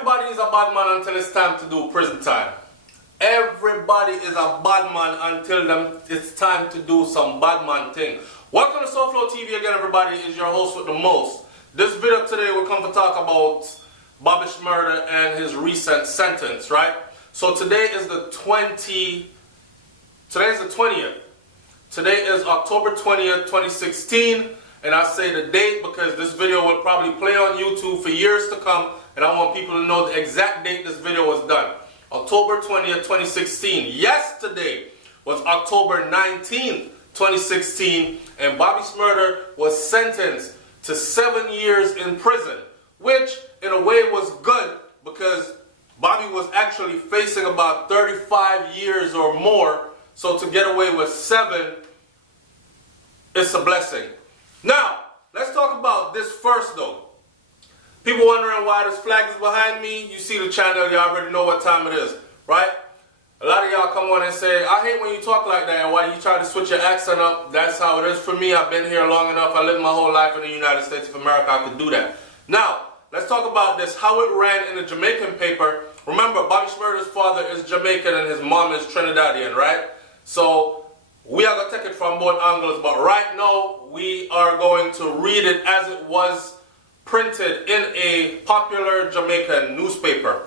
Everybody is a bad man until it's time to do prison time. Everybody is a bad man until it's time to do some bad man thing. Welcome to Soulflow TV again, everybody. It's your host with the most. This video today will come to talk about Bobby Shmurda and his recent sentence, right? So today is the 20th. Today is October 20th, 2016. And I say the date because this video will probably play on YouTube for years to come. And I want people to know the exact date this video was done. October 20th, 2016. Yesterday was October 19th, 2016. And Bobby Shmurda was sentenced to 7 years in prison. Which, in a way, was good because Bobby was actually facing about 35 years or more. So to get away with 7, it's a blessing. Now, let's talk about this first though. People wondering why this flag is behind me. You see the channel, you already know what time it is, right? A lot of y'all come on and say, I hate when you talk like that and why you try to switch your accent up. That's how it is for me. I've been here long enough. I lived my whole life in the United States of America. I could do that. Now, let's talk about this, how it ran in the Jamaican paper. Remember, Bobby Shmurda's father is Jamaican and his mom is Trinidadian, right? So, we are going to take it from both angles, but right now, we are going to read it as it was printed in a popular Jamaican newspaper.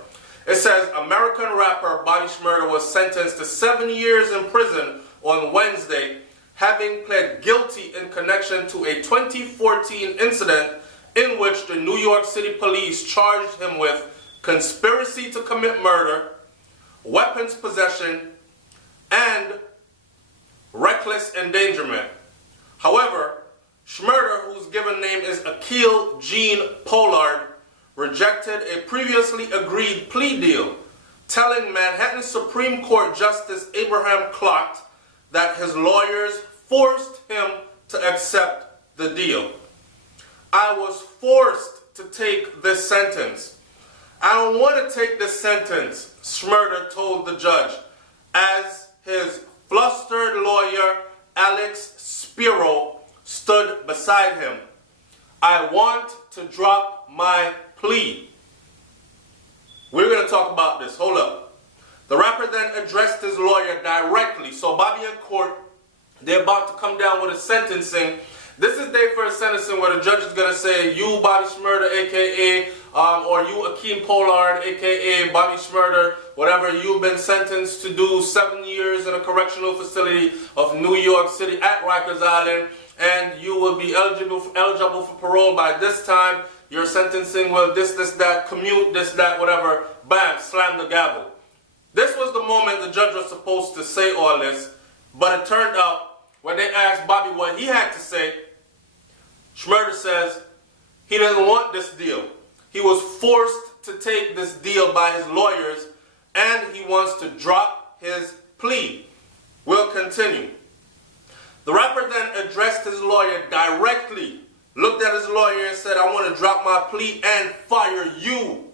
It says, American rapper Bobby Shmurda was sentenced to 7 years in prison on Wednesday, having pled guilty in connection to a 2014 incident in which the New York City police charged him with conspiracy to commit murder, weapons possession, and reckless endangerment. However, Shmurda, whose given name is Akil Jean Pollard, rejected a previously agreed plea deal, telling Manhattan Supreme Court Justice Abraham Clark that his lawyers forced him to accept the deal. I was forced to take this sentence. I don't want to take this sentence, Shmurda told the judge, as his flustered lawyer Alex Spiro stood beside him. I want to drop my plea. We're going to talk about this. Hold up. The rapper then addressed his lawyer directly. So Bobby in court, they're about to come down with a sentencing. This is day for a sentencing where the judge is going to say, you Bobby Shmurda, a.k.a. Or you Akil Pollard, a.k.a. Bobby Shmurda, whatever, you've been sentenced to do 7 years in a correctional facility of New York City at Rikers Island, and you will be eligible for parole by this time. Your sentencing will this, that, commute, this, that, whatever. Bam, slam the gavel. This was the moment the judge was supposed to say all this, but it turned out when they asked Bobby what he had to say, Shmurda says he doesn't want this deal. He was forced to take this deal by his lawyers, and he wants to drop his plea. We'll continue. The rapper then addressed his lawyer directly, looked at his lawyer and said, I want to drop my plea and fire you.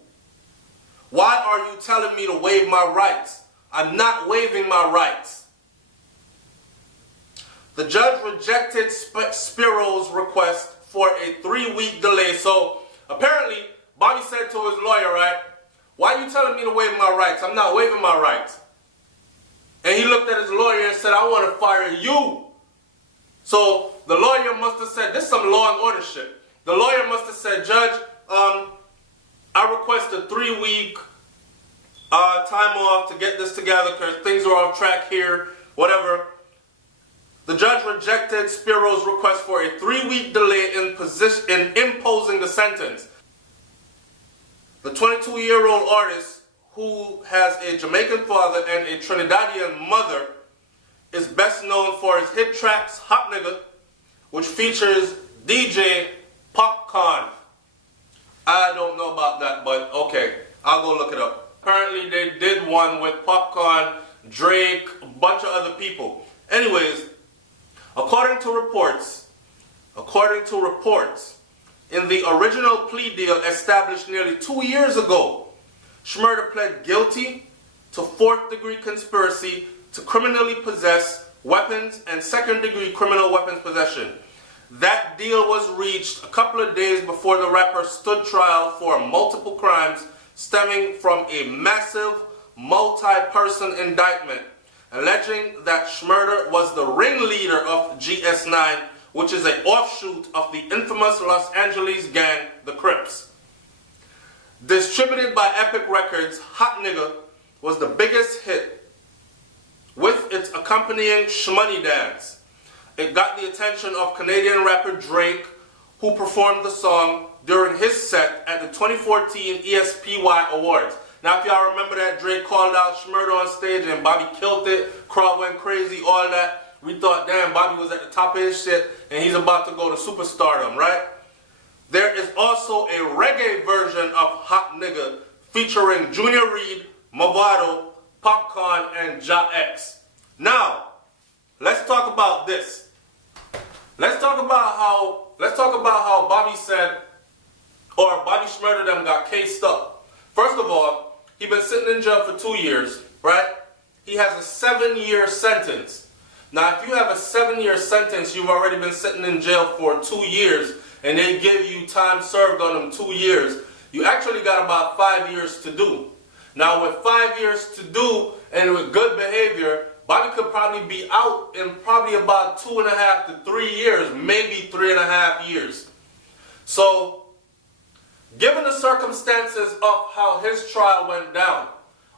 Why are you telling me to waive my rights? I'm not waiving my rights. The judge rejected Spiro's request for a 3-week delay. So apparently, Bobby said to his lawyer, right, why are you telling me to waive my rights? I'm not waiving my rights. And he looked at his lawyer and said, I want to fire you. So the lawyer must have said, this is some law and order shit. The lawyer must have said, Judge, I request a 3-week time off to get this together because things are off track here, whatever. The judge rejected Spiro's request for a 3-week delay in imposing the sentence. The 22-year-old artist, who has a Jamaican father and a Trinidadian mother, is best known for his hit tracks Hot Nigga, which features DJ Popcaan. I don't know about that, but okay, I'll go look it up. Apparently they did one with Popcaan, Drake, a bunch of other people. Anyways, according to reports, in the original plea deal established nearly 2 years ago, Shmurda pled guilty to 4th-degree conspiracy to criminally possess weapons and 2nd-degree criminal weapons possession. That deal was reached a couple of days before the rapper stood trial for multiple crimes stemming from a massive multi-person indictment alleging that Shmurda was the ringleader of GS9, which is an offshoot of the infamous Los Angeles gang, the Crips. Distributed by Epic Records, Hot Nigga was the biggest hit with its accompanying shmoney dance. It got the attention of Canadian rapper Drake, who performed the song during his set at the 2014 ESPY Awards. Now, if y'all remember that, Drake called out Shmurda on stage and Bobby killed it, crowd went crazy, all that. We thought, damn, Bobby was at the top of his shit and he's about to go to superstardom, right? There is also a reggae version of Hot Nigga featuring Junior Reid, Mavado, Popcaan, and Ja X. Now, let's talk about this. Let's talk about how Bobby said, or Bobby Shmurda them got cased up. First of all, he been sitting in jail for 2 years, right? He has a 7-year sentence. Now, if you have a 7-year sentence, you've already been sitting in jail for 2 years, and they give you time served on them 2 years, you actually got about 5 years to do. Now, with 5 years to do, and with good behavior, Bobby could probably be out in probably about 2.5 to 3 years, maybe 3.5 years. So, given the circumstances of how his trial went down,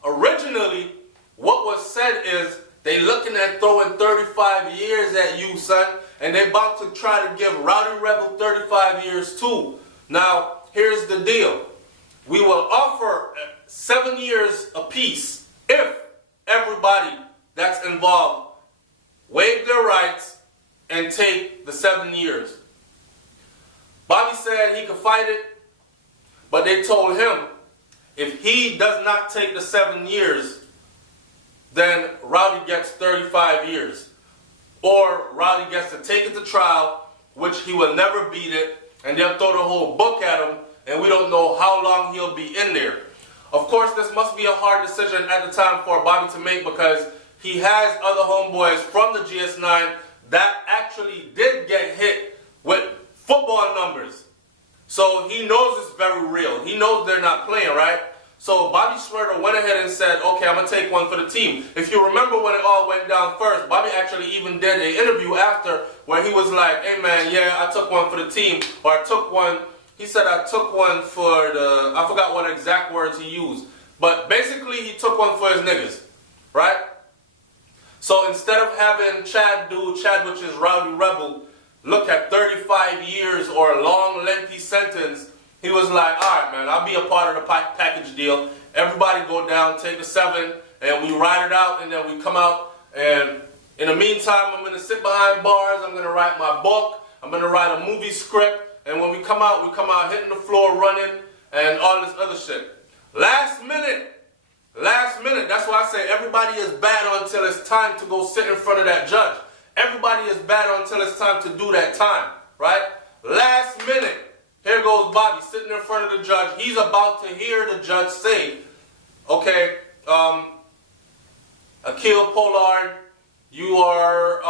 originally, what was said is, they looking at throwing 35 years at you, son, and they about to try to give Rowdy Rebel 35 years too. Now, here's the deal. We will offer 7 years apiece if everybody that's involved waive their rights and take the 7 years. Bobby said he could fight it, but they told him if he does not take the 7 years, then Rowdy gets 35 years. Or Rowdy gets to take it to trial, which he will never beat it, and they'll throw the whole book at him, and we don't know how long he'll be in there. Of course, this must be a hard decision at the time for Bobby to make because he has other homeboys from the GS9 that actually did get hit with football numbers. So he knows it's very real. He knows they're not playing, right? So Bobby Shmurda went ahead and said, okay, I'm going to take one for the team. If you remember when it all went down first, Bobby actually even did an interview after where he was like, hey man, yeah, I took one for the team. Or I took one, he said I took one for the, I forgot what exact words he used. But basically he took one for his niggas, right? So instead of having Chad, which is Rowdy Rebel, look at 35 years or a long, lengthy sentence, he was like, all right, man, I'll be a part of the package deal. Everybody go down, take the 7, and we ride it out, and then we come out. And in the meantime, I'm going to sit behind bars. I'm going to write my book. I'm going to write a movie script. And when we come out hitting the floor, running, and all this other shit. Last minute. That's why I say everybody is bad until it's time to go sit in front of that judge. Everybody is bad until it's time to do that time, right? Last minute. Here goes Bobby sitting in front of the judge. He's about to hear the judge say, okay, Akil Pollard, you are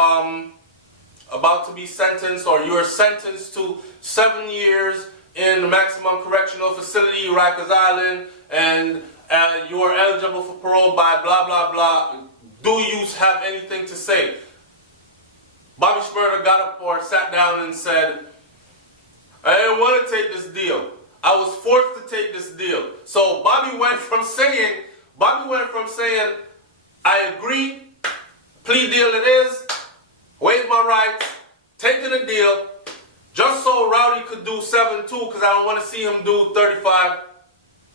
about to be sentenced, or you are sentenced to 7 years in the maximum correctional facility, Rikers Island, and you are eligible for parole by blah, blah, blah. Do you have anything to say? Bobby Shmurda got up or sat down and said, I didn't want to take this deal. I was forced to take this deal. So Bobby went from saying, I agree, plea deal it is, waive my rights, taking the deal, just so Rowdy could do 7 too, because I don't want to see him do 35,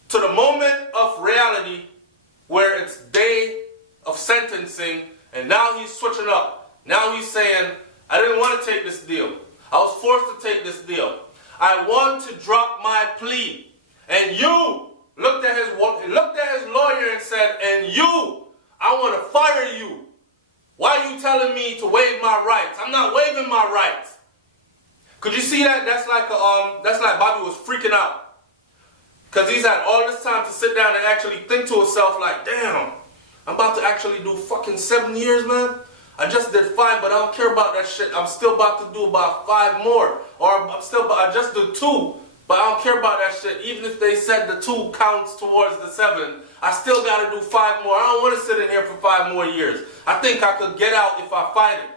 to the moment of reality where it's day of sentencing, and now he's switching up. Now he's saying, I didn't want to take this deal. I was forced to take this deal. I want to drop my plea. And you looked at his lawyer and said, and you, I want to fire you. Why are you telling me to waive my rights? I'm not waiving my rights. Could you see that? That's like Bobby was freaking out. Because he's had all this time to sit down and actually think to himself like, damn, I'm about to actually do fucking 7 years, man. I just did 5, but I don't care about that shit. I'm still about to do about 5 more. Or I just did 2. But I don't care about that shit. Even if they said the 2 counts towards the 7, I still gotta do 5 more. I don't wanna sit in here for 5 more years. I think I could get out if I fight it.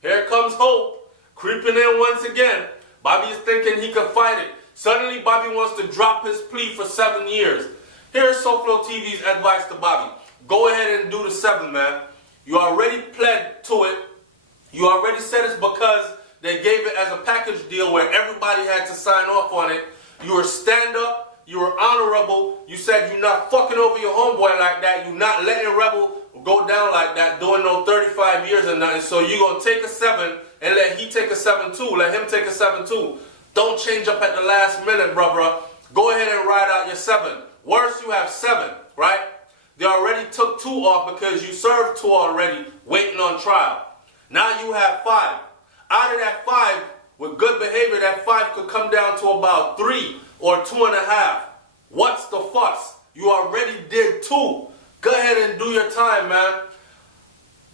Here comes Hope, creeping in once again. Bobby is thinking he could fight it. Suddenly, Bobby wants to drop his plea for 7 years. Here's SoFlo TV's advice to Bobby. Go ahead and do the 7, man. You already pled to it. You already said it's because they gave it as a package deal where everybody had to sign off on it. You were stand-up. You were honorable. You said you're not fucking over your homeboy like that. You're not letting Rebel go down like that, doing no 35 years or nothing. So you're going to take a 7 and let he take a 7 too. Let him take a 7 too. Don't change up at the last minute, bruh. Go ahead and ride out your 7. Worse, you have 7, right? They already took 2 off because you served 2 already, waiting on trial. Now you have 5. Out of that 5, with good behavior, that 5 could come down to about 3 or 2.5. What's the fuss? You already did 2. Go ahead and do your time, man.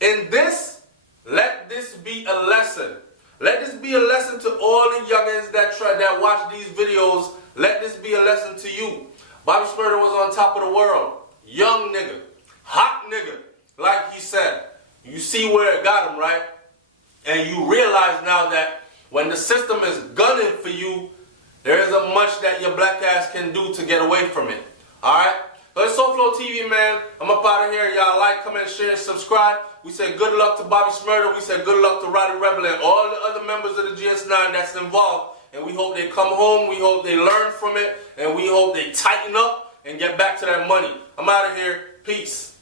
In this, let this be a lesson. Let this be a lesson to all the youngins that watch these videos. Let this be a lesson to you. Bobby Shmurda was on top of the world. Young nigga. Hot nigga. Like he said. You see where it got him, right? And you realize now that when the system is gunning for you, there isn't much that your black ass can do to get away from it. Alright? So it's SoFlo TV, man. I'm up out of here. Y'all like, comment, share, and subscribe. We say good luck to Bobby Shmurda. We say good luck to Rowdy Rebel and all the other members of the GS9 that's involved. And we hope they come home. We hope they learn from it. And we hope they tighten up and get back to that money. I'm out of here. Peace.